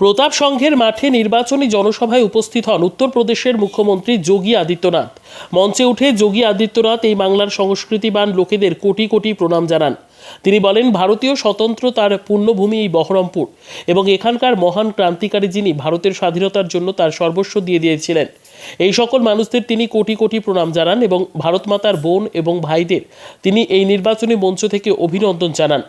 প্রতাপ সংঘের মাঠে নির্বাচনী জনসভায় উপস্থিত হন উত্তরপ্রদেশের মুখ্যমন্ত্রী যোগী আদিত্যনাথ। মঞ্চে উঠে যোগী আদিত্যনাথ এই বাংলার সংস্কৃতিবান লোকেদের কোটি কোটি প্রণাম জানান। তিনি বলেন, ভারতীয় স্বতন্ত্রতার পুণ্যভূমি এই বহরমপুর এবং এখানকার মহান ক্রান্তিকারী যিনি ভারতের স্বাধীনতার জন্য তার সর্বস্ব দিয়ে দিয়েছিলেন। এই সকল মানুষদের তিনি কোটি কোটি প্রণাম জানান এবং ভারত মাতার বোন এবং ভাইদের তিনি এই নির্বাচনী মঞ্চ থেকে অভিনন্দন জানান।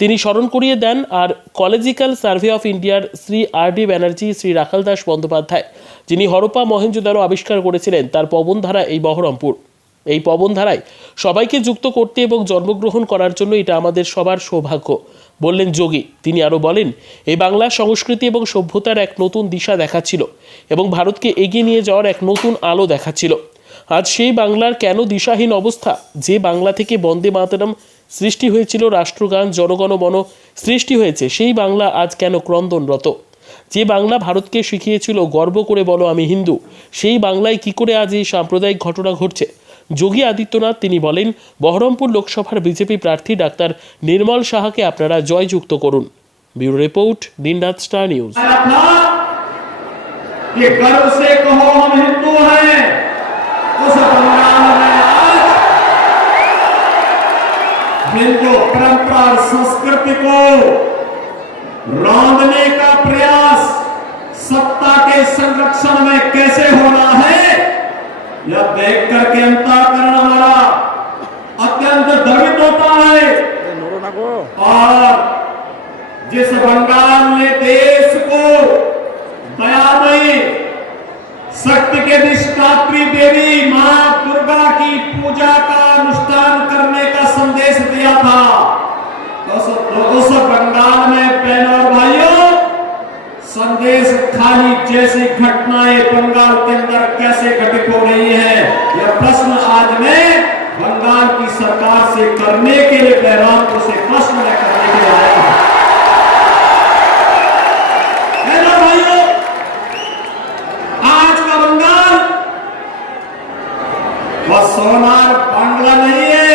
তিনি স্মরণ করিয়ে দেন আর কলেজিক্যাল সার্ভে অফ ইন্ডিয়ার শ্রী আর.ডি. ব্যানার্জি, শ্রী রাখাল দাস বন্দ্যোপাধ্যায়, যিনি হরপ্পা মহেঞ্জোদারো আবিষ্কার করেছিলেন, তার পবনধারা এই বহরমপুর। এই পবনধারায় সবাইকে যুক্ত করতে এবং জন্মগ্রহণ করার জন্য এটা আমাদের সবার সৌভাগ্য, বললেন যোগী। তিনি আরও বলেন, এই বাংলার সংস্কৃতি এবং সভ্যতার এক নতুন দিশা দেখাচ্ছিল এবং ভারতকে এগিয়ে নিয়ে যাওয়ার এক নতুন আলো দেখাচ্ছিল। আজ সেই বাংলার কেন দিশাহীন অবস্থা? যে বাংলা থেকে বন্দে মাতরম সৃষ্টি হয়েছিল, রাষ্ট্রগান জনগণ মন সৃষ্টি হয়েছে, সেই বাংলা আজ কেন ক্রন্দনরত? যে বাংলা ভারতকে শিখিয়েছিল গর্ব করে বলো আমি হিন্দু, সেই বাংলায় কি করে আজ এই সাম্প্রদায়িক ঘটনা ঘটছে? যোগী আদিত্যনাথ তিনি বলেন, বহরমপুর লোকসভার বিজেপি প্রার্থী ডাক্তার নির্মল সাহাকে আপনারা জয়যুক্ত করুন। ব্যুরো রিপোর্ট, দিনরাত স্টার নিউজ। हिंदू परंपरा और संस्कृति को रौंदने का प्रयास सत्ता के संरक्षण में कैसे हो रहा है, यह देख करके अंतःकरण हमारा अत्यंत द्रवित होता है। और जिस बंगाल ने देश को दयामयी शक्ति के अधिष्ठात्री देवी मां दुर्गा की पूजा का अनुष्ठान करने का संदेश दिया था, तो उस बंगाल में बहनों और भाइयों, संदेश खाली जैसी घटनाएं बंगाल के अंदर कैसे घटित हो रही है, यह प्रश्न आज मैं बंगाल की सरकार से करने के लिए बहरमपुर से प्रश्न करने के लिए आया हूं। बहनों भाइयों, आज का बंगाल वह सोनार बांग्ला नहीं है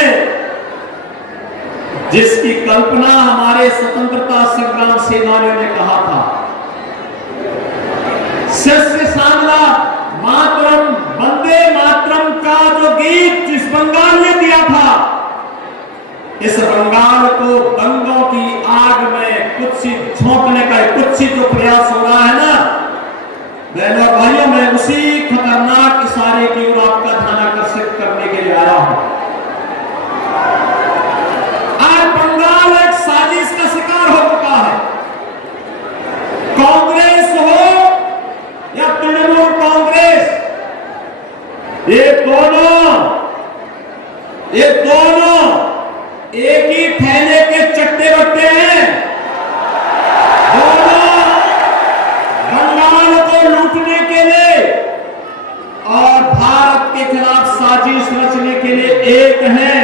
जिसकी कल्पना हमारे स्वतंत्रता संग्राम सेनानियों ने कहा था। सस्य सांगला मातरम वंदे मातरम का जो गीत जिस बंगाल ने दिया था, इस बंगाल को दंगों की आग में कुत्सित झोंकने का कुत्सित जो प्रयास हो रहा है ना, बहनों भाइयों, मैं उसी खतरनाक इशारे की ओर आपका ध्यान आकर्षित करने के लिए आया हूं। आज बंगाल एक साजिश का शिकार हो चुका है। कांग्रेस हो या तृणमूल कांग्रेस, ये दोनों एक ही थैले के चट्टे बट्टे हैं। दोनों बंगाल को लूटने के लिए और भारत के खिलाफ साजिश रचने के लिए एक हैं।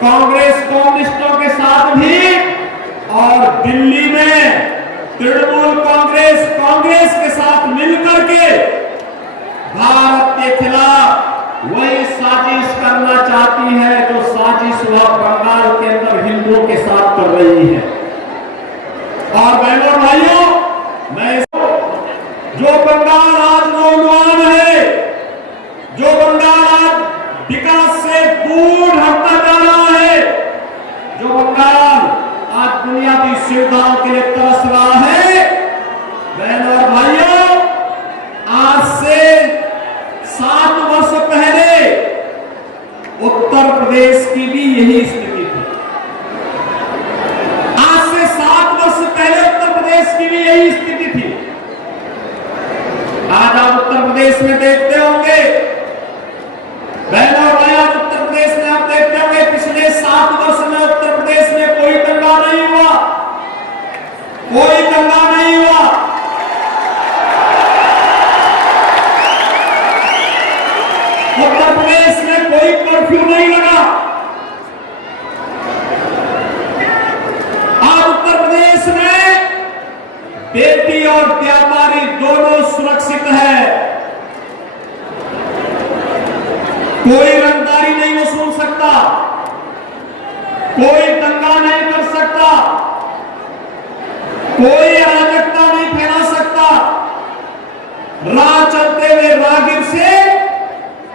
कांग्रेस कम्युनिस्टों के साथ भी और दिल्ली में तृणमूल कांग्रेस के साथ मिलकर के भारत के खिलाफ वही साजिश करना चाहती है जो साजिश वह बंगाल के अंदर हिंदुओं के साथ कर रही है। और बहनों भाइयों, मैं जो बंगाल आज नौजवान है, जो बंगाल आज विकास से दूर हटता जा रहा है, जो बंगाल आज बुनियादी सुविधाओं के लिए तरस रहा है, बहनों और भाइयों, आज से 7 वर्ष पहले उत्तर प्रदेश की भी यही स्थिति थी। आज से 7 वर्ष पहले उत्तर प्रदेश की भी यही स्थिति थी। आज आप उत्तर प्रदेश में देखते होंगे, बहनों और भाई, आज उत्तर प्रदेश में आप देखते होंगे पिछले 7 वर्ष में उत्तर प्रदेश में कोई दंगा नहीं हुआ, कोई दंगा नहीं हुआ। उत्तर प्रदेश में कोई कर्फ्यू नहीं लगा। आज उत्तर प्रदेश में बेटी और व्यापारी दोनों सुरक्षित है। कोई रंगदारी नहीं वसूल सकता, कोई दंगा नहीं कर सकता, कोई अराजकता राह चलते हुए राहगीर से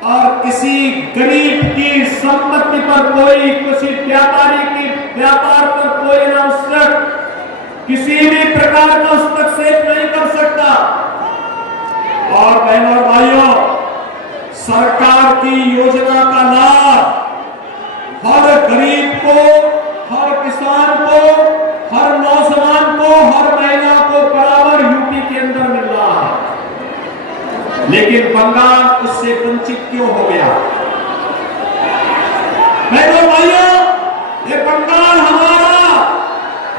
और किसी गरीब की संपत्ति पर कोई, किसी व्यापारी की व्यापार पर कोई अनावश्यक किसी भी प्रकार का हस्तक्षेप नहीं कर सकता। और बहनों और भाइयों, सरकार की योजना का लाभ हर गरीब को, हर किसान को, हर नौजवान को, हर महिला को बराबर यूपी के अंदर मिल रहा है, लेकिन बंगाल उससे वंचित क्यों हो गया? बहनों भाइयों, ये बंगाल हमारा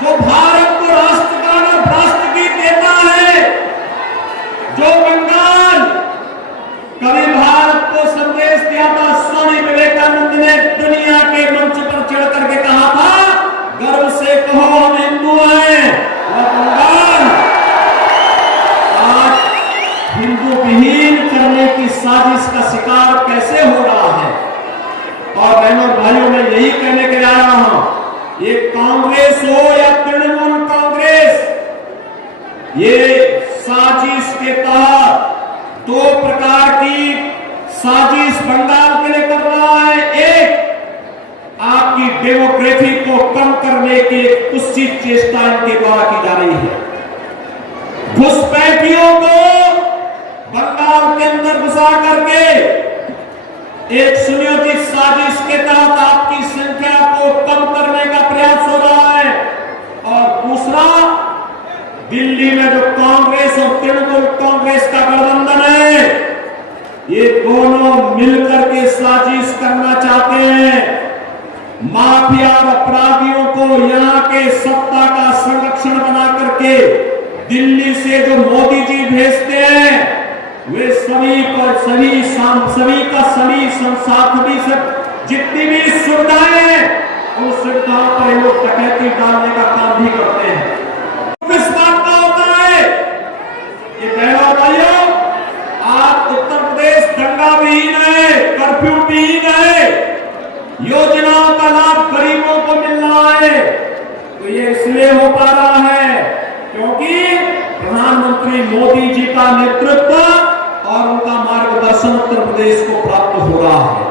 जो भारत को राष्ट्रगान और राष्ट्रगीत देता है, जो बंगाल कभी भारत को संदेश दिया था, स्वामी विवेकानंद ने दुनिया के मंच पर चढ़ करके कहा था, गर्व से कहो हम हिंदू हैं। और बंगाल आज हिंदू विहीन करने की साजिश का शिकार कैसे हो रहा है? और बहनों भाइयों, मैं यही कहने के जा रहा हूं, ये कांग्रेस हो या तृणमूल कांग्रेस, ये साजिश के तहत दो प्रकार की साजिश बंगाल के लिए कर रहा है। एक, आपकी डेमोक्रेसी को कम करने की एक कुत्सित चेष्टा इनके द्वारा की जा रही है। घुसपैठियों को बंगाल के अंदर घुसा करके एक सुनियोजित साजिश के तहत आपकी संख्या को कम करने का प्रयास हो रहा है। और दूसरा, दिल्ली में जो कांग्रेस और तृणमूल कांग्रेस का गठबंधन है, ये दोनों मिलकर के साजिश करना चाहते हैं। माफिया और अपराधियों को यहाँ के सत्ता का संरक्षण बना करके दिल्ली से जो मोदी जी भेजते हैं, वे सभी का सभी संसाधनी से जितनी भी सुविधाएं हैं, उन सुविधाओं पर लोग डकैती डालने का काम भी करते हैं। किस बात का होता है कि बहनों भाइयों, आज उत्तर प्रदेश दंगा विहीन है, कर्फ्यू विहीन है, योजनाओं का लाभ गरीबों को मिल रहा है। तो ये इसलिए हो पा रहा है क्योंकि प्रधानमंत्री मोदी जी का नेतृत्व और उनका मार्गदर्शन उत्तर प्रदेश को प्राप्त हो रहा है।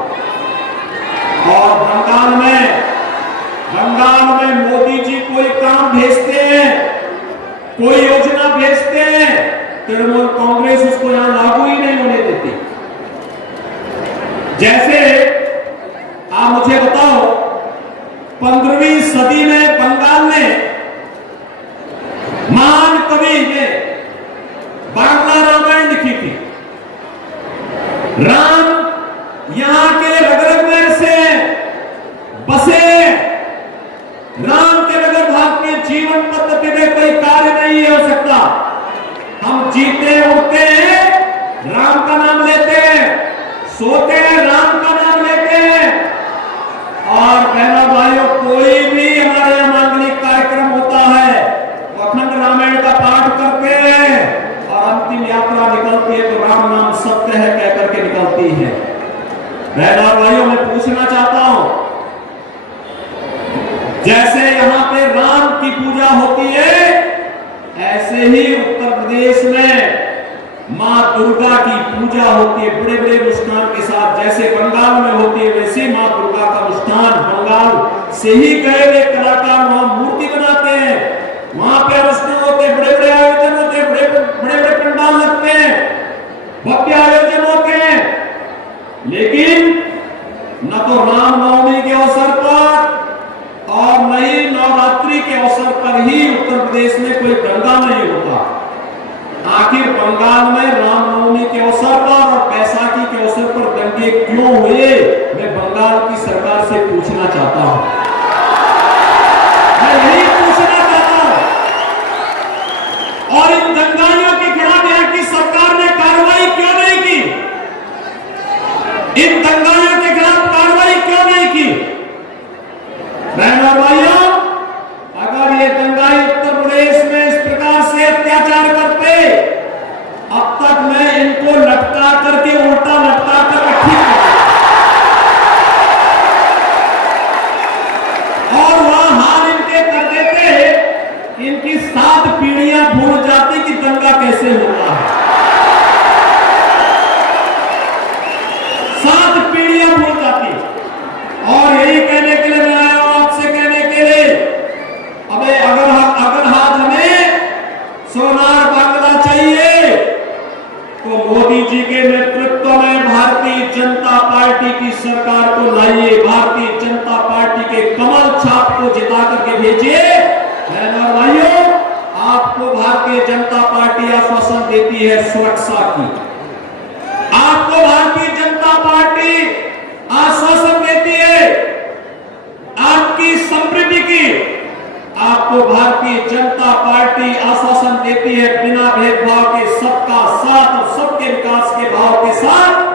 और बंगाल में मोदी जी कोई काम भेजते हैं, कोई योजना भेजते हैं, तृणमूल कांग्रेस उसको यहां लागू ही नहीं होने देती। जैसे आप मुझे बताओ, 15वीं सदी में बंगाल ने महान कवि ने बांग्ला रामायण लिखी थी। राम यहां के रग-रग में से बसे। राम के बगैर भारत में जीवन पद्धति में कोई कार्य नहीं हो सकता। हम जीते उठते हैं, राम का नाम लेते हैं, सोते हैं, राम का नाम लेते हैं। और बहनों भाइयों, कोई भी हमारे यहाँ मांगलिक कार्यक्रम होता है, अखंड रामायण का पाठ करते हैं और अंतिम यात्रा निकलती है तो राम नाम सत्य है कहकर के निकलती है। बहनों भाइयों, मैं पूछना चाहता हूं, जैसे यहाँ पे राम की पूजा होती है, ऐसे ही उत्तर प्रदेश में मां दुर्गा की पूजा होती है बड़े बड़े अनुष्ठान के साथ। जैसे बंगाल में होती है, वैसे मां दुर्गा का अनुष्ठान बंगाल से ही गए हुए कलाकार वहां मूर्ति बनाते हैं, वहां पे अनुष्ठान होते हैं, बड़े बड़े आयोजन होते हैं, बड़े बड़े पंडाल लगते हैं, भव्य आयोजन होते हैं। लेकिन न तो रामनवमी के अवसर पर और नहीं नवरात्रि के अवसर पर ही उत्तर प्रदेश में कोई दंगा नहीं होता। आखिर बंगाल में रामनवमी के अवसर पर और बैसाखी के अवसर पर दंगे क्यों हुए? मैं बंगाल की सरकार से पूछना चाहता हूं, मैं यही पूछना चाहता हूं। और इन दंगाइयों के खिलाफ यहाँ की सरकार ने कार्रवाई क्यों नहीं की? इन दंगाइयों के खिलाफ कार्रवाई क्यों नहीं की? बहनों भाइयों, अगर ये दंगाई उत्तर प्रदेश में इस प्रकार से अत्याचार करते, अब तक मैं इनको लटका करके, उल्टा लटका कर रखी और वह हाल इनके कर देते, इनकी 7 पीढ़ियां भूल जाती कि दंगा कैसे होता है। भारतीय जनता पार्टी आश्वासन देती है सुरक्षा की, आपको भारतीय जनता पार्टी आश्वासन देती है आपकी समृद्धि की, आपको भारतीय जनता पार्टी आश्वासन देती है बिना भेदभाव के सबका साथ और सबके विकास के भाव के साथ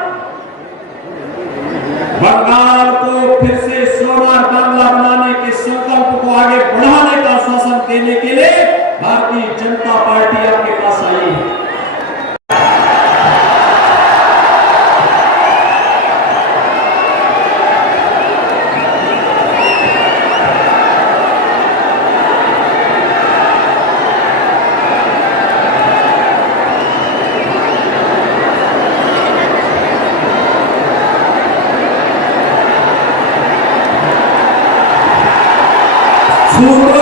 बंगाल को फिर से सोनार बांग्ला बनाने के संकल्प को आगे बढ़ाने का आश्वासन देने के लिए भारतीय जनता पार्टी आपके पास आई है। सूर्य